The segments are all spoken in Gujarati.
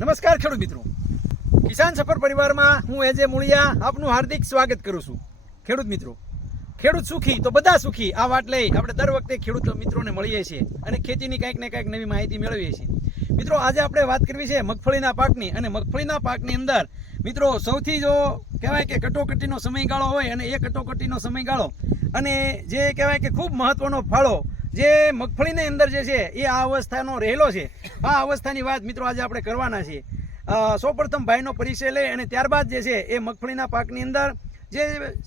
નમસ્કાર ખેડૂત મિત્રો. કિસાન સફર પરિવારમાં હું એજે મૂળિયા આપનું હાર્દિક સ્વાગત કરું છું. ખેડૂત મિત્રો, ખેડૂત સુખી તો બધા સુખી. આ વાત લઈ આપણે દર વખતે ખેડૂત મિત્રોને મળીએ છીએ અને ખેતીની કંઈક ને કંઈક નવી માહિતી મેળવીએ છીએ. મિત્રો, આજે આપણે વાત કરવી છે મગફળીના પાકની અને મગફળીના પાકની અંદર મિત્રો, સૌથી જો કહેવાય કે કટોકટીનો સમયગાળો હોય અને એ કટોકટીનો સમયગાળો અને જે કહેવાય કે ખૂબ મહત્વનો ફાળો જે મગફળીની અંદર જે છે, એ આ અવસ્થાનો રહેલો છે. આ અવસ્થાની વાત મિત્રો આજે આપણે કરવાના છીએ. સૌપ્રથમ ભાઈનો પરિચય લઈ અને ત્યારબાદ જે છે, એ મગફળીના પાકની અંદર જે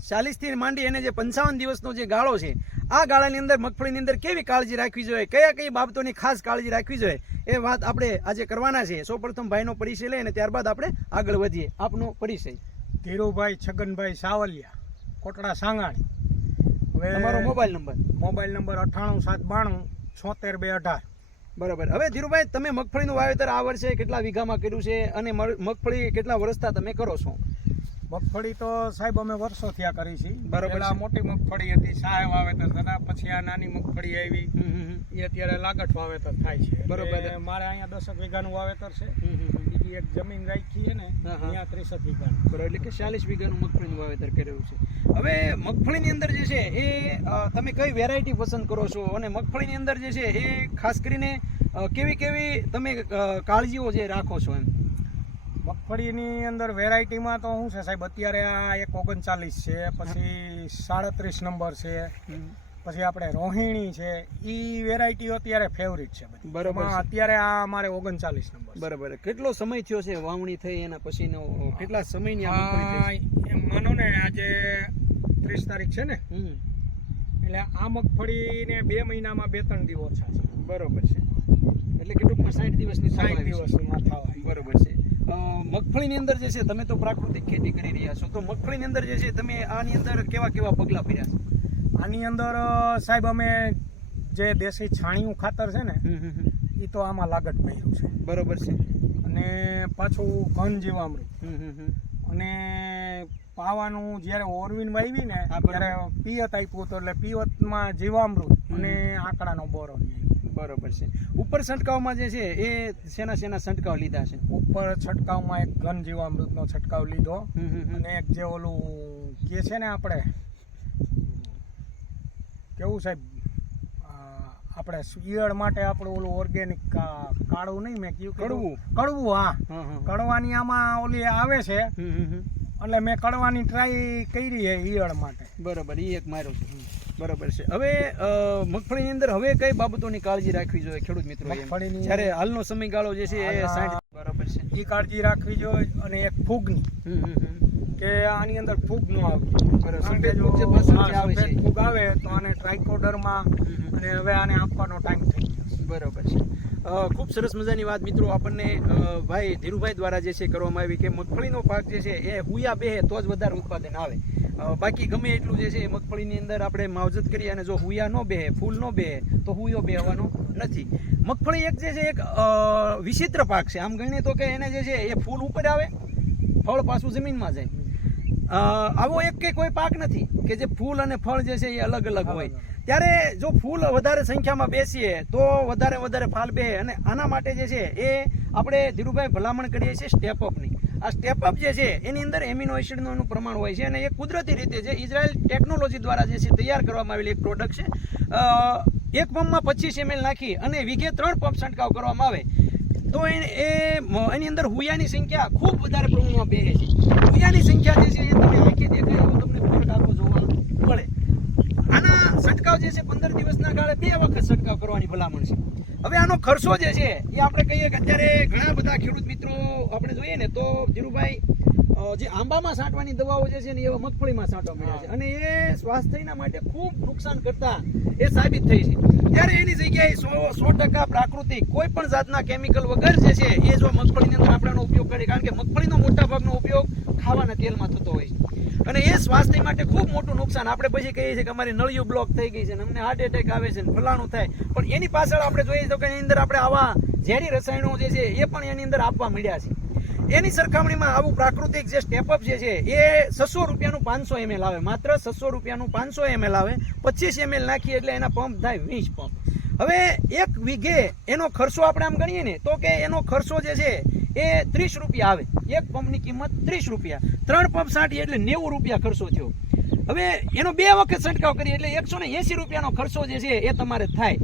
ચાલીસથી માંડી અને જે પંચાવન દિવસનો જે ગાળો છે, આ ગાળાની અંદર મગફળીની અંદર કેવી કાળજી રાખવી જોઈએ? કયા કઈ બાબતોની ખાસ કાળજી રાખવી જોઈએ? એ વાત આપણે આજે કરવાના છે સૌપ્રથમ ભાઈનો પરિચય લઈ અને ત્યારબાદ આપણે આગળ વધીએ. આપનો પરિચય. ધીરુભાઈ છગનભાઈ સાવલિયા, કોટડા સાંગાણી હવે તમારો મોબાઈલ નંબર? મોબાઈલ નંબર અઠ્ઠાણું સાત બાણું છોતેર બે અઢાર. બરાબર. હવે ધીરુભાઈ તમે મગફળીનું વાવેતર આ વર્ષે કેટલા વીઘામાં કર્યું છે અને મગફળી કેટલા વર્ષતા તમે કરો છો? મગફળી તો સાહેબ અમે વર્ષો થયા કરી છે. બરાબર આ મોટી મગફળી હતી સાહેબ વાવેતર થતા પછી આ નાની મગફળી આવી. એ અત્યારે લાગઠ વાવેતર થાય છે. બરોબર. મારે અહીંયા દસક વીઘાનું વાવેતર છે. બીજી એક જમીન રાખી છે ને. અહીંયા ત્રીસક વીઘાનું બરાબર એટલે કે ચાલીસ વીઘાનું મગફળીનું વાવેતર કરેલું છે. હવે મગફળીની અંદર જે છે એ તમે કઈ વેરાયટી પસંદ કરો છો? અને મગફળીની અંદર જે છે એ ખાસ કરીને કેવી કેવી તમે કાળજીઓ જે રાખો છો એમ? મગફળીની અંદર વેરાયટીમાં તો શું છે સાહેબ અત્યારે આ એક ઓગણચાલીસ છે પછી સાડત્રીસ નંબર છે. પછી આપણે રોહિણી છે એ વેરાયટીઓ અત્યારે ફેવરિટ છે બધી. બરોબર અત્યારે આ અમારે ઓગણચાલીસ નંબર. બરાબર કેટલો સમય થયો છે વાવણી થઈ એના પછીનો કેટલા સમયની માનો ને આજે ત્રીસ તારીખ છે ને? એટલે આ મગફળીને બે મહિનામાં બે ત્રણ દિવસ ઓછા છે. બરોબર છે. એટલે કે ટૂંકમાં સાઠ દિવસની સાઠ દિવસમાં થવા બરોબર છે. મગફળીની અંદર જે છે તમે તો પ્રાકૃતિક ખેતી કરી રહ્યા છો તો મગફળીની અંદર જે છે તમે આની અંદર કેવા કેવા પગલાં ભર્યા છે? આની અંદર સાહેબ અમે જે દેશી છાણિયું ખાતર છે ને. એ તો આમાં લાગત ભર્યું છે બરોબર છે અને પાછું ઘન જીવામૃત. અને પાવાનું જ્યારે ઓરવીન વાવી ને. ત્યારે પિયત આપ્યું હતું એટલે પિયતમાં જીવામૃત અને આંકડાનો બોરો બરોબર છે ઉપર છંટકાવમાં જે છે એ શેના શેના છંટકાવ લીધા છે ઉપર છંટકાવમાં એક ઘન જીવામૃતનો છંટકાવ લીધો. અને એક જે ઓલું કે છે ને આપણે કેવું સાહેબ? આપણે ઈયળ માટે આપણું ઓલું ઓર્ગેનિક કાળું નહીં મેં કયું કડવું? કડવું હા. કડવાની આમાં ઓલી આવે છે. એટલે મેં કડવાની ટ્રાય કરી છે ઈયળ માટે. બરોબર એ એક માર્યો છે. બરોબર છે. હવે મગફળીની અંદર હવે કઈ બાબતોની કાળજી રાખવી જોઈએ ખેડૂત મિત્રો મગફળીની- જ્યારે હાલનો સમયગાળો જે છે એ સાઈડ સાઠ બરોબર છે. એ કાળજી રાખવી જોઈએ અને એક ફૂગની. કે આની અંદર ફૂગ ન. કારણ સફેદ ફૂગ આવે તો આને ટ્રાઇકોડરમાં. અને હવે આને આપવાનો ટાઈમ થઈ ગયો બરોબર છે. ખૂબ સરસ મજાની વાત મિત્રો આપણને ભાઈ ધીરુભાઈ દ્વારા જે છે કરવામાં આવી કે મગફળીનો પાક જે છે એ હુયા બેહે તો જ વધારે ઉત્પાદન આવે. બાકી ગમે એટલું જે છે એ મગફળીની અંદર આપણે માવજત કરીએ અને જો હુયા ન બેહે ફૂલ ન બેહે તો હુયો બેહવાનો નથી. મગફળી એક જે છે એક વિચિત્ર પાક છે. આમ ગણીએ તો કે એને જે છે એ ફૂલ ઉપર આવે ફળ પાછું જમીનમાં જાય. આવો એક કે કોઈ પાક નથી કે જે ફૂલ અને ફળ જે છે એ અલગ અલગ હોય. ત્યારે જો ફૂલ વધારે સંખ્યામાં બેસીએ તો વધારે વધારે ફાલ બે અને આના માટે જે છે એ આપણે ધીરુભાઈ ભલામણ કરીએ છીએ સ્ટેપ અપની આ સ્ટેપ અપ જે છે એની અંદર એમિનો એસિડનું પ્રમાણ હોય છે અને એ કુદરતી રીતે જે ઇઝરાયલ ટેકનોલોજી દ્વારા જે છે તૈયાર કરવામાં આવેલી એક પ્રોડક્ટ છે. એક પંપમાં પચીસ એમએલ નાખી અને વીઘે ત્રણ પંપ છંટકાવ કરવામાં આવે. તો એ એ એની અંદર હુયાની સંખ્યા ખૂબ વધારે પ્રમાણમાં બેસે છે હુયાની સંખ્યા જે છે એ તમે આંખે દેખાય એવું તમને ફરક આખો જોવા મળે આના છંટકાવ જે છે પંદર દિવસના ગાળે બે વખત કરવાની ભલામણ છે. હવે આનો ખર્ચો જે છે એ આપણે કહીએ કે અત્યારે ઘણા બધા ખેડૂત મિત્રો આપણે જોઈએ ને તો ધીરુભાઈ જે આંબામાં છાંટવાની દવાઓ જે છે ને એ મગફળીમાં છાંટવા મળ્યા છે. અને એ સ્વાસ્થ્યના માટે ખૂબ નુકસાન કરતા એ સાબિત થઈ છે. ત્યારે એની જગ્યાએ સો સો ટકા પ્રાકૃતિક કોઈ પણ જાતના કેમિકલ વગર જે છે એ જો મગફળીની અંદર આપણે ઉપયોગ કરીએ. કારણ કે મગફળીનો મોટા ભાગનો ઉપયોગ ખાવાના તેલમાં થતો હોય છે. અને એ સ્વાસ્થ્ય માટે ખૂબ મોટું નુકસાન. આપણે પછી કહીએ છીએ કે અમારી નળિયું બ્લોક થઈ ગઈ છે અને અમને હાર્ટ એટેક આવે છે ફલાણું થાય. પણ એની પાછળ આપણે જોઈએ તો કે એની અંદર આપણે આવા ઝેરી રસાયણો જે છે એ પણ એની અંદર આપવા મળ્યા છે. એની સરખામણીમાં આવું પ્રાકૃતિક જે સ્ટેપઅપ જે છે એ છસો રૂપિયાનું પાંચસો એમએલ આવે. માત્ર છસો રૂપિયાનું પાંચસો એમએલ આવે. પચીસ એમએલ નાખીએ એટલે એના પંપ થાય વીસ પંપ હવે એક વીઘે એનો ખર્ચો આપણે આમ ગણીએ ને તો કે એનો ખર્ચો જે છે એ ત્રીસ રૂપિયા આવે. એક પંપની કિંમત ત્રીસ રૂપિયા. ત્રણ પંપ છાંટીએ એટલે નેવું રૂપિયા ખર્ચો થયો. હવે એનો બે વખત છંટકાવ કરીએ એટલે એકસો ને એસી રૂપિયાનો ખર્ચો જે છે એ તમારે થાય.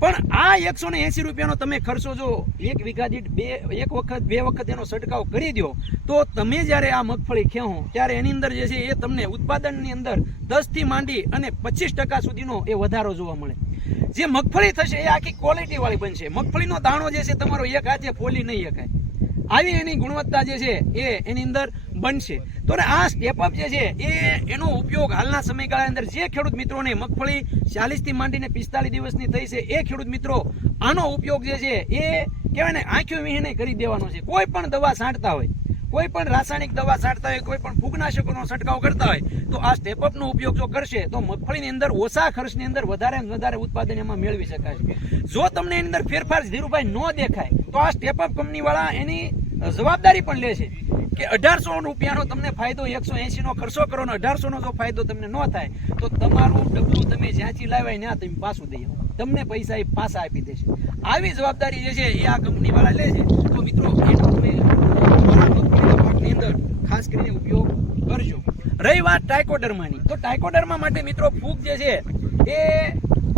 પણ આ એકસો ને એસી રૂપિયાનો તમે ખર્ચો જો એક વીઘા દીઠ બે, એક વખત, બે વખત એનો છંટકાવ કરી દો, તો તમે જ્યારે આ મગફળી ખેહો, ત્યારે એની અંદર જે છે એ તમને ઉત્પાદનની અંદર દસથી માંડી અને પચીસ ટકા સુધીનો એ વધારો જોવા મળે. જે મગફળી થશે એ આખી ક્વોલિટી વાળી બનશે. મગફળીનો દાણો જે છે તમારો એક હાથે ફોલી નહીં શકાય. આવી એની ગુણવત્તા જે છે એ એની અંદર બનશે. તો આ સ્ટેપ અપ જે છે એ એનો ઉપયોગ હાલના સમયગાળા અંદર જે ખેડૂત મિત્રોને મગફળી ચાલીસથી માંડીને પિસ્તાલીસ દિવસની થઈ છે એ ખેડૂત મિત્રો, આનો ઉપયોગ જે છે એ કહેવાય ને, આંખો વિહીને કરી દેવાનો છે. કોઈ પણ દવા છાંટતા હોય કોઈ પણ રાસાયણિક દવા છાંટતા હોય, કોઈ પણ ફૂગનાશકોનો છંટકાવ કરતા હોય, તો આ સ્ટેપ અપનો ઉપયોગ જો કરશે, તો મગફળીની અંદર ઓછા ખર્ચની અંદર વધારે વધારે ઉત્પાદન એમાં મેળવી શકાશે જો તમને એની અંદર ફેરફાર ધીરુભાઈ ન દેખાય, તો આ સ્ટેપ અપ કંપનીવાળા એની જવાબદારી પણ લે છે કે અઢારસો રૂપિયાનો તમને ફાયદો, એકસો એંશીનો ખર્ચો કરો ને અઢારસોનો જો ફાયદો તમને ન થાય, તો તમારું ડબલું તમે જ્યાંથી લાવ્યા ત્યાં તમે પાછું દઈ આવો. તમને પૈસા એ પાછા આપી દેશે આવી જવાબદારી જે છે એ આ કંપની વાળા લે છે તો મિત્રો એનો તમે અંદર ખાસ કરીને ઉપયોગ કરજો રહી વાત ટાઇકોડર્માની તો ટાઇકોડર્મા માટે મિત્રો ફૂગ જે છે એ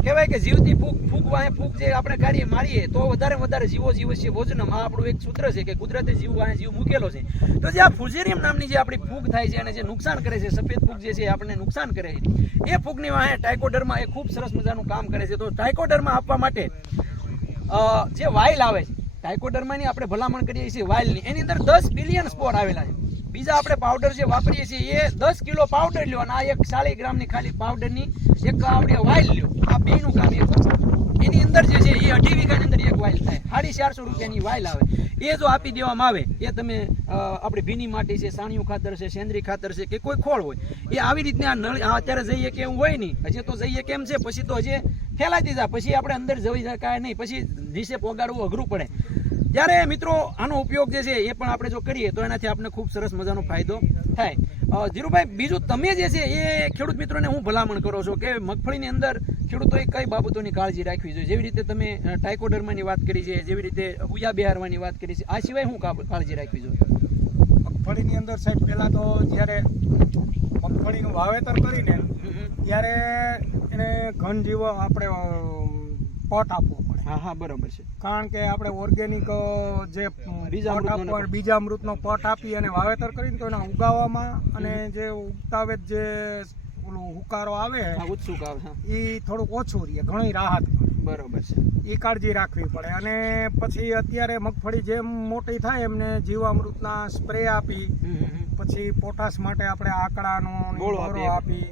કહેવાય કે જીવતી ફૂગ ફૂગ વાંહે ફૂગ જે આપણે કાર્ય મારીએ, તો વધારે વધારે જીવો જીવ છે. ભોજનમ આ આપણું એક સૂત્ર છે કે કુદરતે જીવ વાંહે જીવ મૂકેલો છે. તો જે આ ફુઝેરિયમ નામની જે આપણી ફૂગ થાય છે અને જે નુકસાન કરે છે, સફેદ ફૂગ જે છે આપણને નુકસાન કરે છે. એ ફૂગની વાંહે ટાઇકોડરમાં એ ખૂબ સરસ મજાનું કામ કરે છે. તો ટાઇકોડરમાં આપવા માટે જે વાઇલ આવે છે ટાઇકોડરમાંની આપણે ભલામણ કરીએ છીએ વાઇલની. એની અંદર દસ બિલિયન સ્પોર આવેલા છે. બીજા આપણે પાવડર જે વાપરીએ છીએ, એ દસ કિલો પાવડર લ્યો અને આ એક ચાલીસ ગ્રામની ખાલી પાવડરની એક આપણે વાઇલ લ્યો. આ બેનું કામ એક એની અંદર જે છે, એ અઢી વીઘાની અંદર એક વાઇલ થાય. સાડી ચારસો રૂપિયાની વાઇલ આવે. એ જો આપી દેવામાં આવે, એ તમે આપણે ભીની માટી છે, સાણિયું ખાતર છે સેન્દ્રી ખાતર છે, કે કોઈ ખોળ હોય, એ આવી રીતના આ નળ અત્યારે જઈએ કેમ હોય નહીં. હજી તો જઈએ કેમ છે? પછી તો હજી ફેલાતી જાય. પછી આપણે અંદર જઈ શકાય નહીં. પછી નીચે પોગાડવું અઘરું પડે. ત્યારે મિત્રો આનો ઉપયોગ જે છે એ પણ આપણે જો કરીએ તો એનાથી આપણે ખૂબ સરસ મજાનો ફાયદો થાય. ધીરુભાઈ બીજું તમે જે છે એ ખેડૂત મિત્રોને હું ભલામણ કરો છો? કે મગફળીની અંદર ખેડૂતોએ કઈ બાબતોની કાળજી રાખવી જોઈએ? જેવી રીતે તમે ટાઇકોડર્માની વાત કરી છે જેવી રીતે ઉયા બિહારવાની વાત કરી છે આ સિવાય હું કાળજી રાખવી જોઈએ? મગફળીની અંદર સાહેબ પહેલાં તો જ્યારે મગફળીનું વાવેતર કરીને ત્યારે એને ઘન જીવો આપણે પોટ આપવો. હા હા બરોબર છે. કારણ કે આપણે ઓર્ગેનિક જે આપવા બીજામૃતનો પટ આપી અને વાવેતર કરીને તો એના ઉગાવવામાં અને જે ઉગતાવે જ ઓલું હુકારો આવે ઉત્સુક આવે એ થોડુંક ઓછું રહે ઘણી રાહત બરોબર છે. એ કાળજી રાખવી પડે. અને પછી અત્યારે મગફળી જેમ મોટી થાય એમને જીવામૃતના સ્પ્રે આપી. પછી પોટાશ માટે આપણે આકડાનો ગોળો આપી.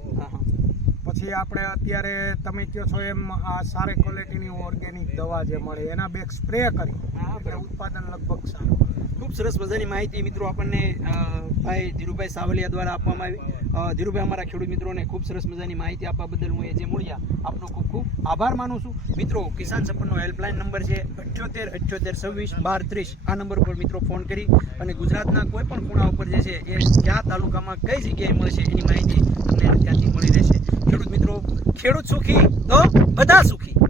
પછી આપણે અત્યારે તમે કહો છો એમ આ સારી ક્વોલિટીની ઓર્ગેનિક દવા જે મળે એના બે સ્પ્રે કરી. એટલે ઉત્પાદન લગભગ સારું ખૂબ સરસ મજાની માહિતી મિત્રો આપણને ભાઈ ધીરુભાઈ સાવલિયા દ્વારા આપવામાં આવી. ધીરુભાઈ અમારા ખેડૂત મિત્રોને ખૂબ સરસ મજાની માહિતી આપવા બદલ હું એ જે મૂળ્યા આપનો ખૂબ ખૂબ આભાર માનું છું. મિત્રો કિસાન સપનનો હેલ્પલાઇન નંબર છે અઠ્યોતેર અઠ્યોતેર છવ્વીસ બાર ત્રીસ. આ નંબર પર મિત્રો ફોન કરી અને ગુજરાતના કોઈ પણ ખૂણા ઉપર જે છે એ કયા તાલુકામાં કઈ જગ્યાએ મળશે એની માહિતી તમને ત્યાંથી મળી રહેશે. ખેડૂત મિત્રો ખેડૂત સુખી તો બધા સુખી.